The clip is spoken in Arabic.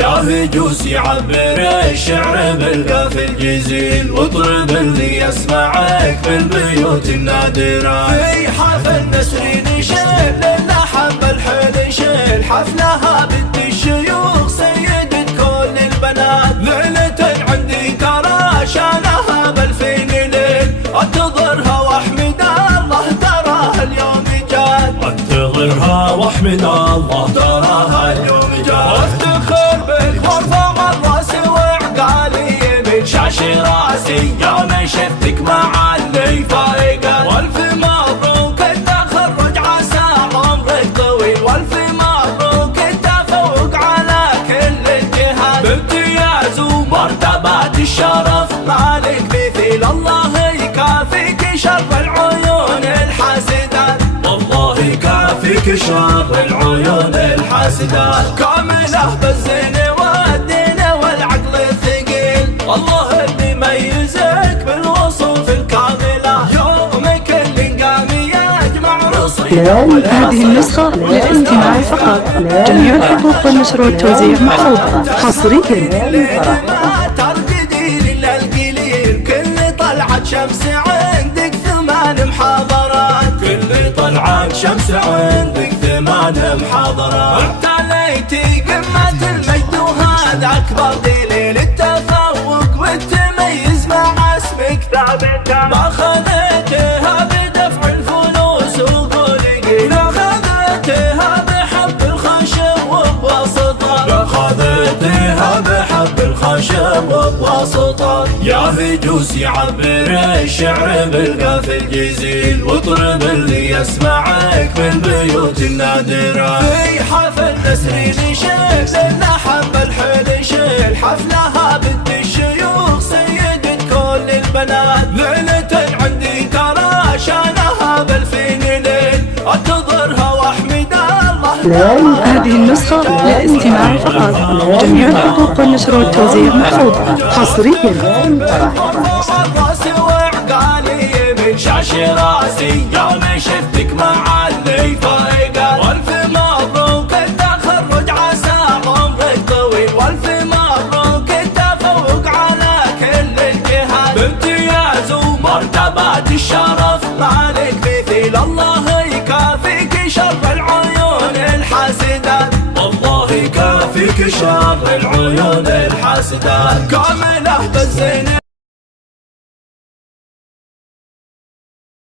يا هجوس يعبر الشعر بالقاف الجزيل، واطرب اللي يسمعك في البيوت النادرة. في حفل نسرين شيل لنا حب الحيل شيل، حفلها بنت الشيوخ سيدة كل البنات. ليلة عندي ترى شانها بالفين ليل، انتظرها واحمد الله تراها اليوم جات. انتظرها واحمد الله تراها اليوم جات. وافتخر بك وارفع الراس وعقالي من شاش راسي يوم شفتك مع اللي فايقات. والف مبروك التخرج عسى عمرك طويل، والف مبروك التفوق على كل الجهات. بامتياز ومرتبات الشرف مالك مثيل، الله يكافيك شر العيون الحاسدات. الله يكافيك شر العيون الحاسدات. كامله بالزين والدين والعقل الثقيل، الله اللي يميزك بالوصوف الكامله. يومك اللي قام يجمع رصيد. هذه النسخة للاستماع فقط، جميع الحقوق والنشر والتوزيع محفوظة حصريا. ترقدين الا القليل، كل طلعت شمس عندك 8 محاضرات. كل طلعت شمس عندك 8 محاضرات. اعتليتي قمة المجد وهذا اكبر دليل التفوق والتميز مع اسمك ثابت. ما خذيتها بدفع الفلوس وقولي، لا خذيتها بحب الخشم وبواسطة. لا خذيتها بحب الخشم وبواسطة. يا هجوس يعبر الشعر بالقاف الجزيل، واطرب اللي يسمعك في البيوت النادرة. في حفل نسرين شيل لنا حب الحيل شيل، حفلها بنت الشيوخ سيدة كل البنات. ليلة عندي ترى شانها بالفين ليل، انتظرها واحمد الله. هذه النسخة للاستماع فقط، جميع الحقوق والنشر والتوزيع محفوظة حصريا. الراس وعقالي من شاش راسي يوم شفتك مع اللي فايقات. والف مبروك التخرج عسى عمرك طويل، والف مبروك التفوق على كل الجهات. بامتياز ومرتبات الشرف مالك مثيل، الله يكافيك شر العيون الحاسدات. الله يكافيك شر العيون الحاسدات. كامله بالزين